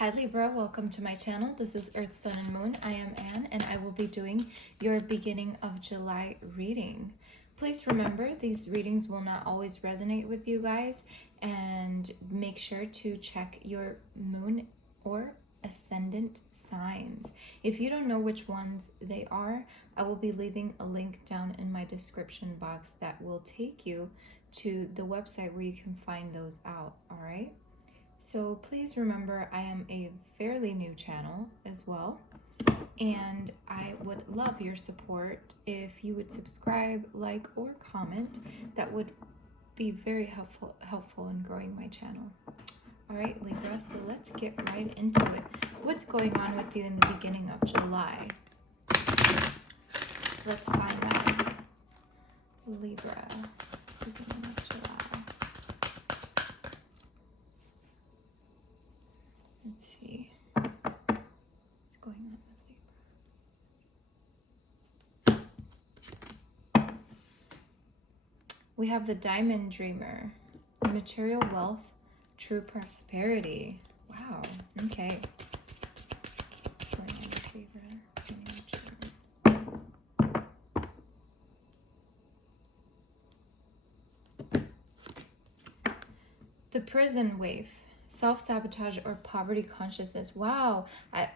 Hi Libra, welcome to my channel. This is Earth, Sun, and Moon. I am Anne and I will be doing your beginning of July reading. Please remember, these readings will not always resonate with you guys, and make sure to check your moon or ascendant signs. If you don't know which ones they are, I will be leaving a link down in my description box that will take you to the website where you can find those out, all right? So please remember, I am a fairly new channel as well, and I would love your support. If you would subscribe, like, or comment, that would be very helpful in growing my channel. All right, Libra, so let's get right into it. What's going on with you in the beginning of July? Let's find out. Libra, beginning of July. Let's see what's going on with Libra. We have the Diamond Dreamer, material wealth, true prosperity. Wow, okay. What's going on with Libra? The prison wave. Self-sabotage or poverty consciousness. Wow, I'm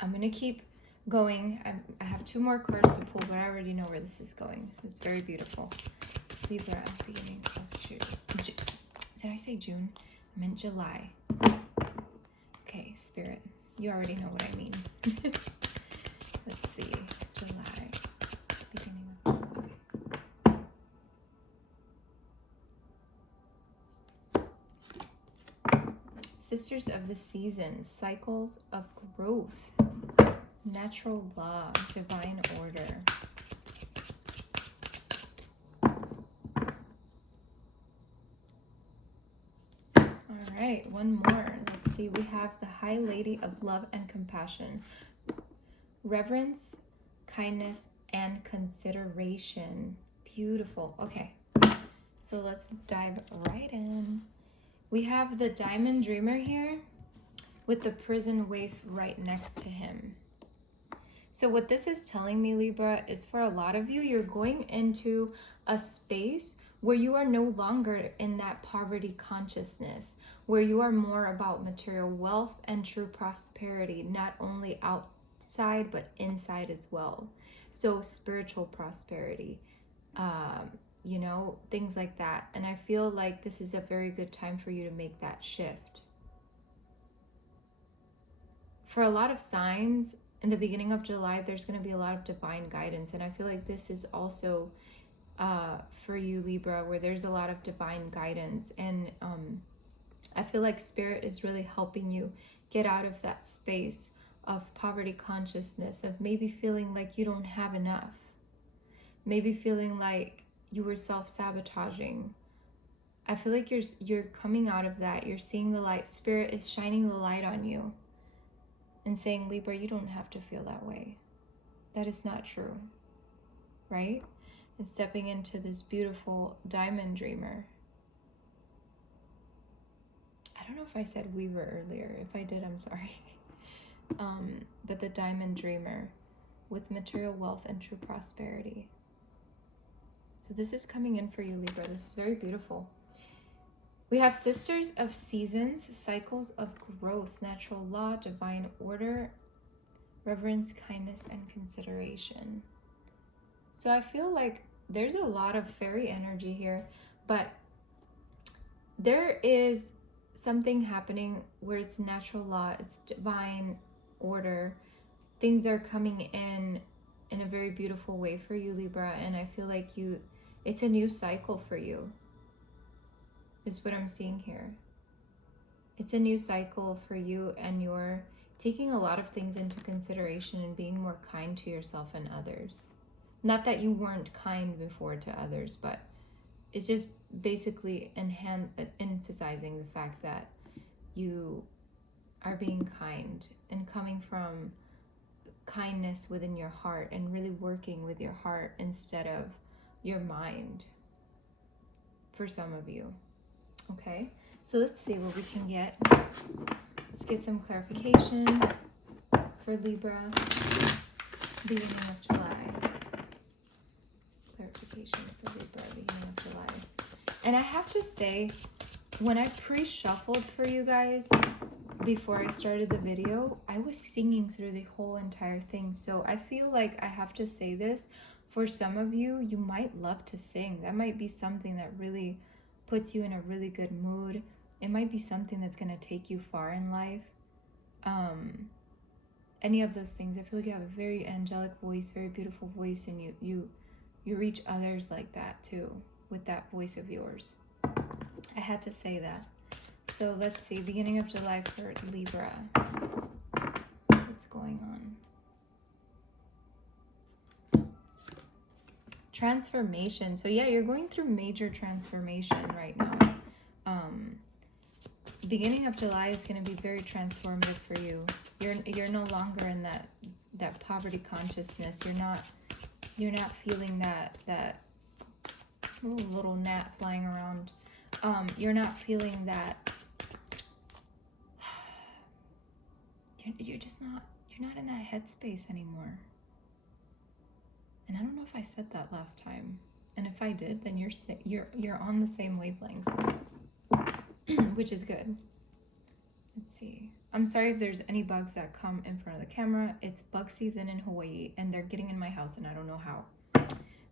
going to keep going. I have two more cards to pull, but I already know where this is going. It's very beautiful. Libra, beginning of June. Did I say June? I meant July. Okay, Spirit, you already know what I mean. Let's see, July, beginning of July. Sisters of the Seasons, cycles of growth, natural law, divine order. All right, one more. Let's see. We have the High Lady of Love and Compassion, reverence, kindness, and consideration. Beautiful. Okay, so let's dive right in. We have the Diamond Dreamer here with the prison wave right next to him. So what this is telling me, Libra, is for a lot of you, you're going into a space where you are no longer in that poverty consciousness, where you are more about material wealth and true prosperity, not only outside, but inside as well. So spiritual prosperity, you know, things like that. And I feel like this is a very good time for you to make that shift. For a lot of signs, in the beginning of July, there's going to be a lot of divine guidance. And I feel like this is also for you, Libra, where there's a lot of divine guidance. And I feel like Spirit is really helping you get out of that space of poverty consciousness, of maybe feeling like you don't have enough. Maybe feeling like you were self-sabotaging. I feel like you're coming out of that. You're seeing the light. Spirit is shining the light on you and saying, Libra, you don't have to feel that way. That is not true, right? And stepping into this beautiful Diamond Dreamer. I don't know if I said Weaver earlier. If I did, I'm sorry. But the Diamond Dreamer with material wealth and true prosperity. So this is coming in for you, Libra. This is very beautiful. We have Sisters of Seasons, cycles of growth, natural law, divine order, reverence, kindness, and consideration. So I feel like there's a lot of fairy energy here, but there is something happening where it's natural law, it's divine order. Things are coming in a very beautiful way for you, Libra, and I feel like it's a new cycle for you, is what I'm seeing here. It's a new cycle for you, and you're taking a lot of things into consideration and being more kind to yourself and others. Not that you weren't kind before to others, but it's just basically emphasizing the fact that you are being kind and coming from kindness within your heart and really working with your heart instead of your mind, for some of you. Okay, so let's see what we can get Let's get some clarification for Libra, beginning of July. Clarification for Libra, beginning of July. And I have to say, when I pre-shuffled for you guys before I started the video, I was singing through the whole entire thing. So I feel like I have to say this. For some of you, you might love to sing. That might be something that really puts you in a really good mood. It might be something that's going to take you far in life. Any of those things. I feel like you have a very angelic voice, very beautiful voice, and you reach others like that too, with that voice of yours. I had to say that. So let's see, beginning of July for Libra. What's going on? Transformation. So yeah, you're going through major transformation right now. Beginning of July is going to be very transformative for you. You're no longer in that poverty consciousness. You're not feeling that little gnat flying around. You're not feeling that. You're not in that headspace anymore. And I don't know if I said that last time. And if I did, then you're on the same wavelength, which is good. Let's see. I'm sorry if there's any bugs that come in front of the camera. It's bug season in Hawaii, and they're getting in my house, and I don't know how.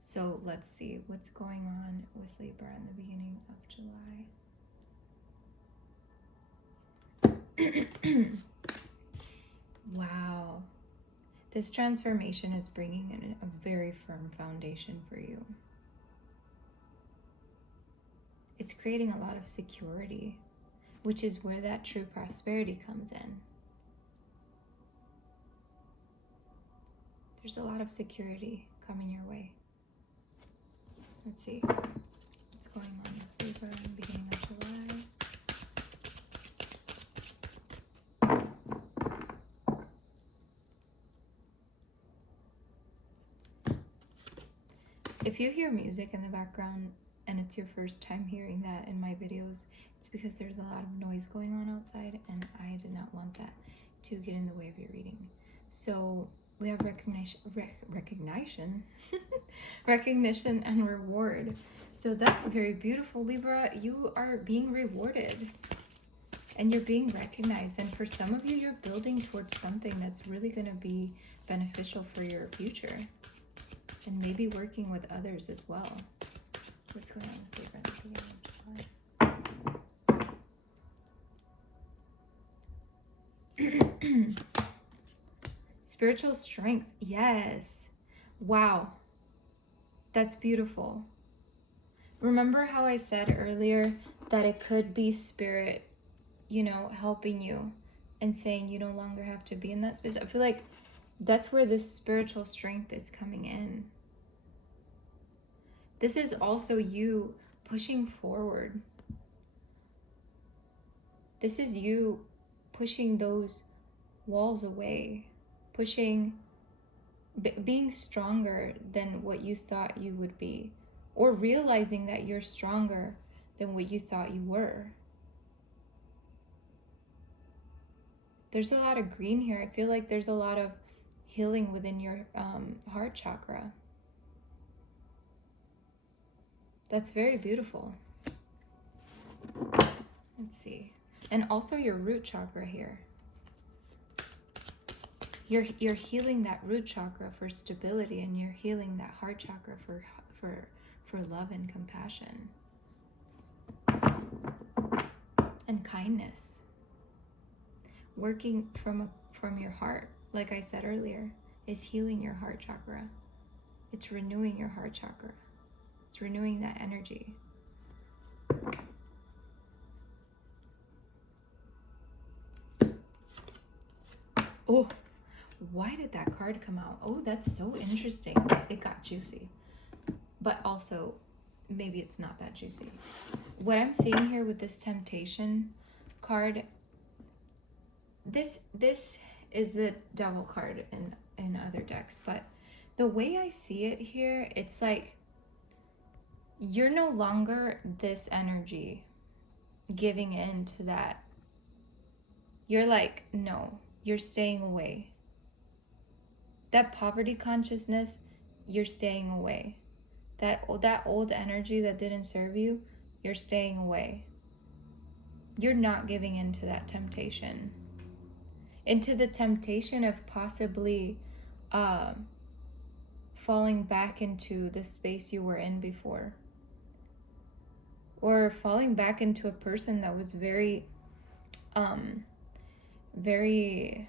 So let's see what's going on with Libra in the beginning of July. Wow. This transformation is bringing in a very firm foundation for you. It's creating a lot of security, which is where that true prosperity comes in. There's a lot of security coming your way. Let's see what's going on with Libra in the beginning of July. If you hear music in the background and it's your first time hearing that in my videos, it's because there's a lot of noise going on outside, and I did not want that to get in the way of your reading. So we have recognition and reward. So that's very beautiful, Libra. You are being rewarded and you're being recognized. And for some of you, you're building towards something that's really going to be beneficial for your future, and maybe working with others as well. What's going on with Libra at the beginning of July? Spiritual strength. Yes. Wow. That's beautiful. Remember how I said earlier that it could be spirit, helping you and saying you no longer have to be in that space? I feel like that's where this spiritual strength is coming in. This is also you pushing forward. This is you pushing those walls away, being stronger than what you thought you would be, or realizing that you're stronger than what you thought you were. There's a lot of green here. I feel like there's a lot of healing within your heart chakra. That's very beautiful. Let's see. And also your root chakra here. You're healing that root chakra for stability, and you're healing that heart chakra for love and compassion and kindness. Working from your heart, like I said earlier, is healing your heart chakra. It's renewing your heart chakra. It's renewing that energy. Oh, why did that card come out? Oh, that's so interesting. It got juicy. But also, maybe it's not that juicy. What I'm seeing here with this temptation card, this is the devil card in other decks, but the way I see it here, it's like you're no longer this energy giving in to that, you're like, no, you're staying away. That poverty consciousness, you're staying away. That old energy that didn't serve you, you're staying away. You're not giving in to that temptation. Into the temptation of possibly falling back into the space you were in before. Or falling back into a person that was very, very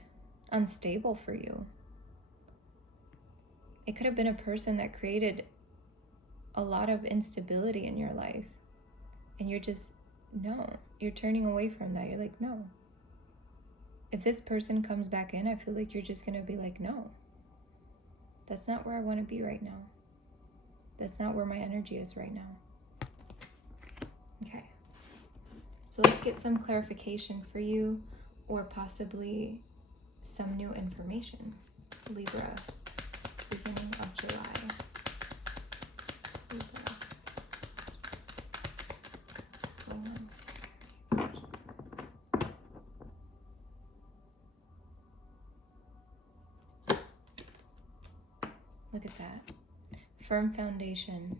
unstable for you. It could have been a person that created a lot of instability in your life. And you're just, no, you're turning away from that. You're like, no. If this person comes back in, I feel like you're just going to be like, no. That's not where I want to be right now. That's not where my energy is right now. Okay. So let's get some clarification for you, or possibly some new information. Libra, beginning of July. Libra. What's going on? Look at that. Firm foundation,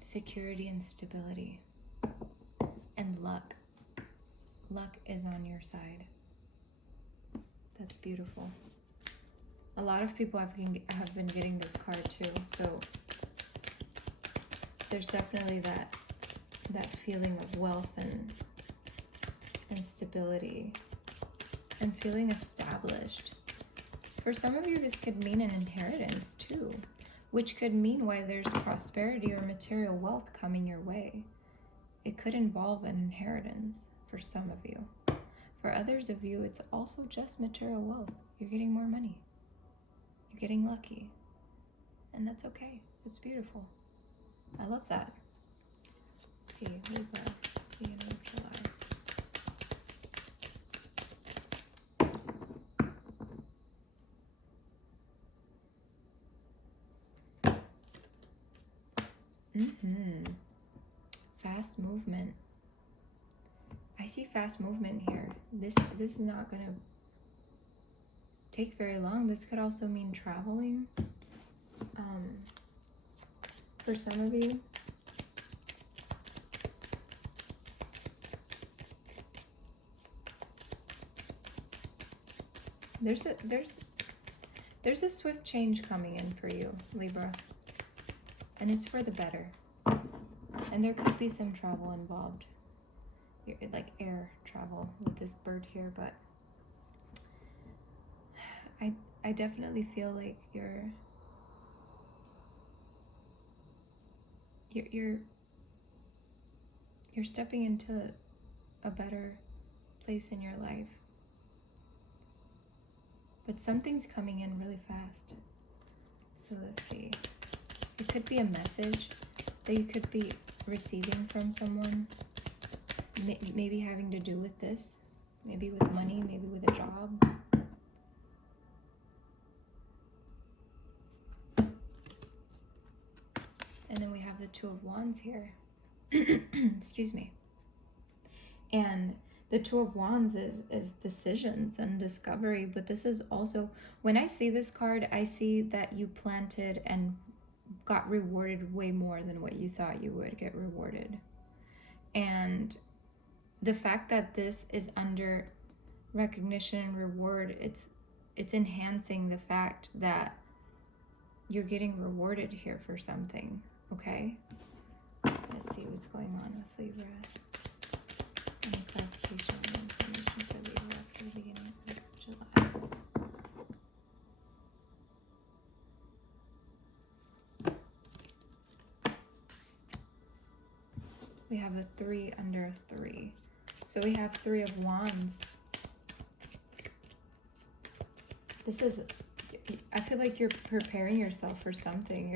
security and stability, and luck. Luck is on your side. That's beautiful. A lot of people have been getting this card too, so there's definitely that feeling of wealth and stability and feeling established. For some of you, this could mean an inheritance too, which could mean why there's prosperity or material wealth coming your way. It could involve an inheritance for some of you. For others of you, it's also just material wealth. You're getting more money. You're getting lucky. And that's okay. It's beautiful. I love that. Let's see, Libra, beginning of July. Fast movement. I see fast movement here. This is not gonna take very long. This could also mean traveling. For some of you. There's a swift change coming in for you, Libra. And it's for the better. And there could be some travel involved. Like air travel with this bird here, but I definitely feel like you're stepping into a better place in your life. But something's coming in really fast. So let's see. It could be a message that you could be receiving from someone. Maybe having to do with this. Maybe with money, maybe with a job. And then we have the Two of Wands here. Excuse me. And the Two of Wands is decisions and discovery, but this is also, when I see this card, I see that you planted and got rewarded way more than what you thought you would get rewarded. And the fact that this is under recognition and reward, it's enhancing the fact that you're getting rewarded here for something, okay? Let's see what's going on with Libra. Any clarification and information for Libra after the beginning of July. We have a 3 under a 3. So we have 3 of Wands. This is, I feel like you're preparing yourself for something.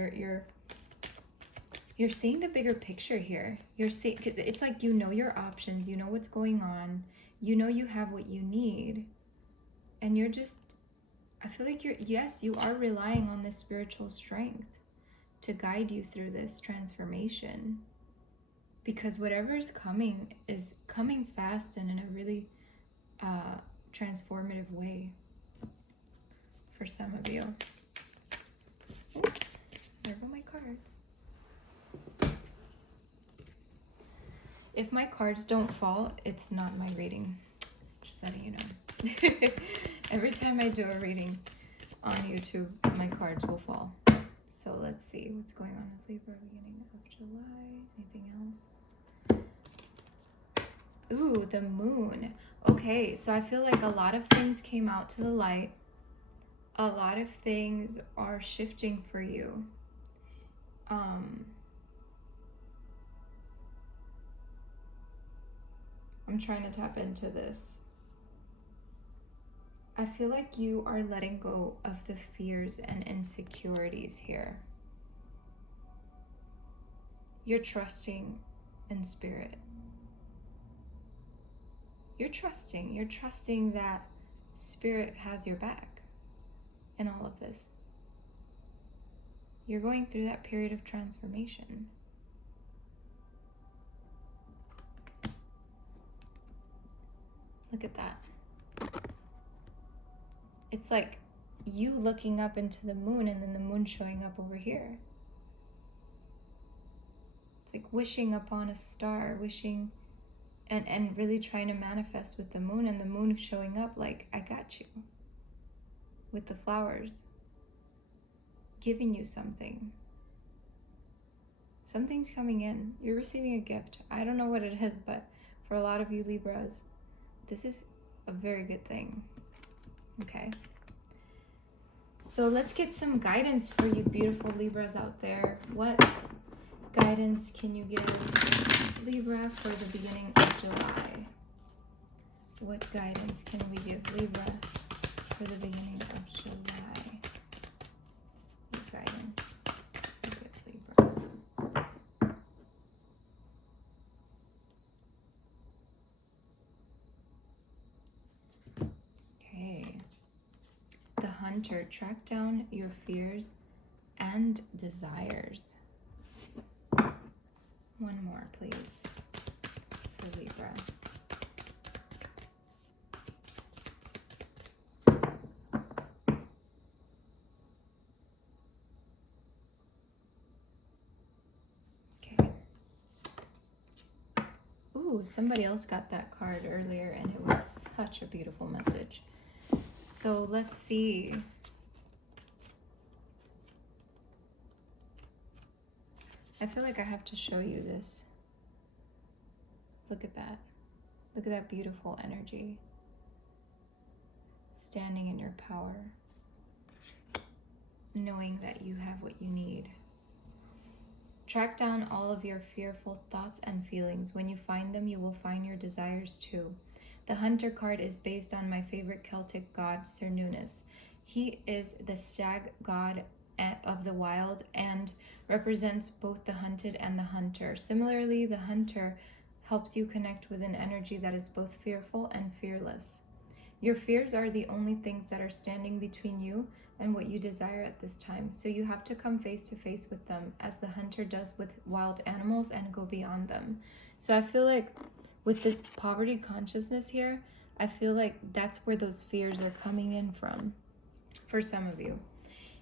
You're seeing the bigger picture here. You're seeing, cause it's like you know your options, you know what's going on, you know you have what you need, and you're just, I feel like you are relying on this spiritual strength to guide you through this transformation. Because whatever is coming fast and in a really transformative way for some of you. Ooh, there go my cards. If my cards don't fall, it's not my reading. Just letting you know. Every time I do a reading on YouTube, my cards will fall. So let's see what's going on with Libra beginning of July. Anything else? Ooh, the moon. Okay, so I feel like a lot of things came out to the light. A lot of things are shifting for you. I'm trying to tap into this. I feel like you are letting go of the fears and insecurities here. You're trusting in spirit. You're trusting that spirit has your back in all of this. You're going through that period of transformation. Look at that. It's like you looking up into the moon and then the moon showing up over here. It's like wishing upon a star, wishing and really trying to manifest with the moon, and the moon showing up like, I got you. With the flowers. Giving you something. Something's coming in. You're receiving a gift. I don't know what it is, but for a lot of you Libras, this is a very good thing. Okay. So let's get some guidance for you beautiful Libras out there. What guidance can you give Libra for the beginning of July? What guidance can we give Libra for the beginning of July? What guidance we give Libra? Okay. The Hunter, track down your fears and desires. One more, please, for Libra. Okay. Ooh, somebody else got that card earlier, and it was such a beautiful message. So let's see. I feel like I have to show you this. Look at that. Look at that beautiful energy. Standing in your power. Knowing that you have what you need. Track down all of your fearful thoughts and feelings. When you find them, you will find your desires too. The Hunter card is based on my favorite Celtic god, Cernunnos. He is the stag god of the wild and represents both the hunted and the hunter. Similarly, the hunter helps you connect with an energy that is both fearful and fearless. Your fears are the only things that are standing between you and what you desire at this time. So you have to come face to face with them, as the hunter does with wild animals, and go beyond them. So I feel like with this poverty consciousness here, I feel like that's where those fears are coming in from for some of you.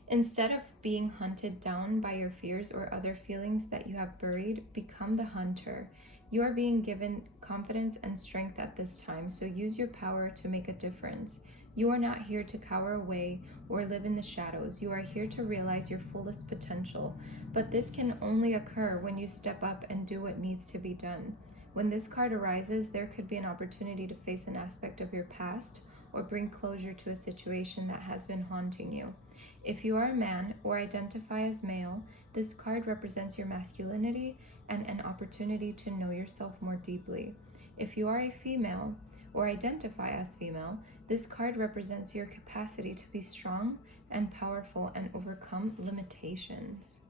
Instead of being hunted down by your fears or other feelings that you have buried, become the hunter. You are being given confidence and strength at this time, so use your power to make a difference. You are not here to cower away or live in the shadows. You are here to realize your fullest potential. But this can only occur when you step up and do what needs to be done. When this card arises, there could be an opportunity to face an aspect of your past or bring closure to a situation that has been haunting you. If you are a man or identify as male, this card represents your masculinity and an opportunity to know yourself more deeply. If you are a female or identify as female, this card represents your capacity to be strong and powerful and overcome limitations.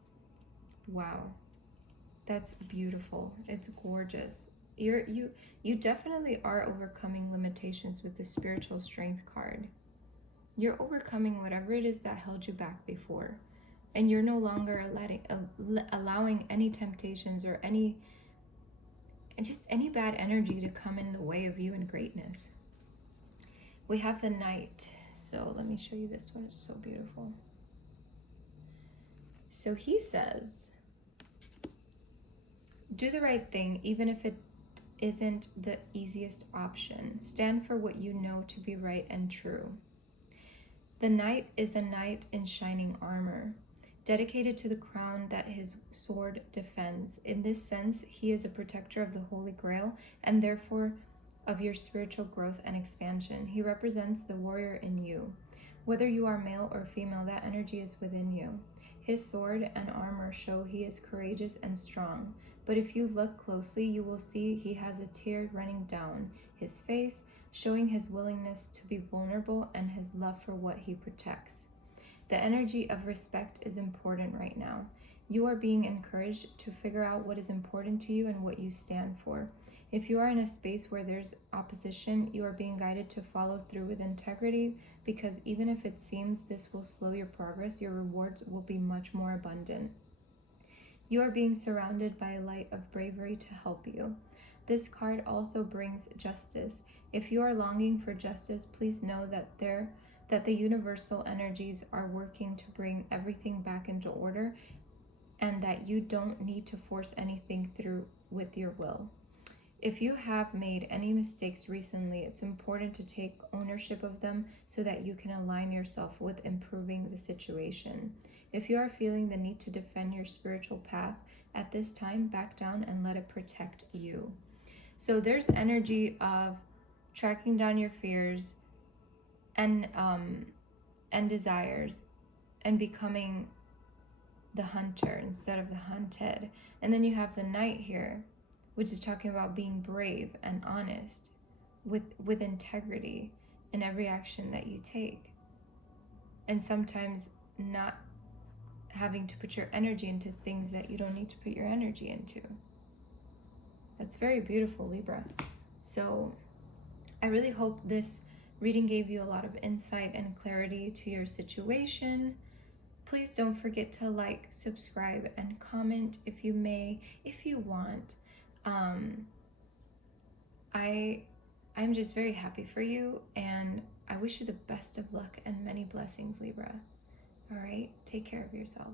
Wow, that's beautiful. It's gorgeous. You definitely are overcoming limitations with the spiritual strength card. You're overcoming whatever it is that held you back before. And you're no longer allowing any temptations or any bad energy to come in the way of you and greatness. We have the Knight. So let me show you this one. It's so beautiful. So he says, do the right thing, even if it isn't the easiest option. Stand for what you know to be right and true. The knight is a knight in shining armor, dedicated to the crown that his sword defends. In this sense, he is a protector of the Holy Grail and therefore of your spiritual growth and expansion. He represents the warrior in you. Whether you are male or female, that energy is within you. His sword and armor show he is courageous and strong. But if you look closely, you will see he has a tear running down his face, showing his willingness to be vulnerable and his love for what he protects. The energy of respect is important right now. You are being encouraged to figure out what is important to you and what you stand for. If you are in a space where there's opposition, you are being guided to follow through with integrity, because even if it seems this will slow your progress, your rewards will be much more abundant. You are being surrounded by a light of bravery to help you. This card also brings justice. If you are longing for justice, please know that the universal energies are working to bring everything back into order, and that you don't need to force anything through with your will. If you have made any mistakes recently, it's important to take ownership of them so that you can align yourself with improving the situation. If you are feeling the need to defend your spiritual path at this time, back down and let it protect you. So there's energy of tracking down your fears and desires and becoming the hunter instead of the hunted. And then you have the Knight here, which is talking about being brave and honest with integrity in every action that you take. And sometimes not having to put your energy into things that you don't need to put your energy into. That's very beautiful, Libra. So I really hope this reading gave you a lot of insight and clarity to your situation. Please don't forget to like, subscribe, and comment if you want. I'm just very happy for you, and I wish you the best of luck and many blessings, Libra. All right, take care of yourself.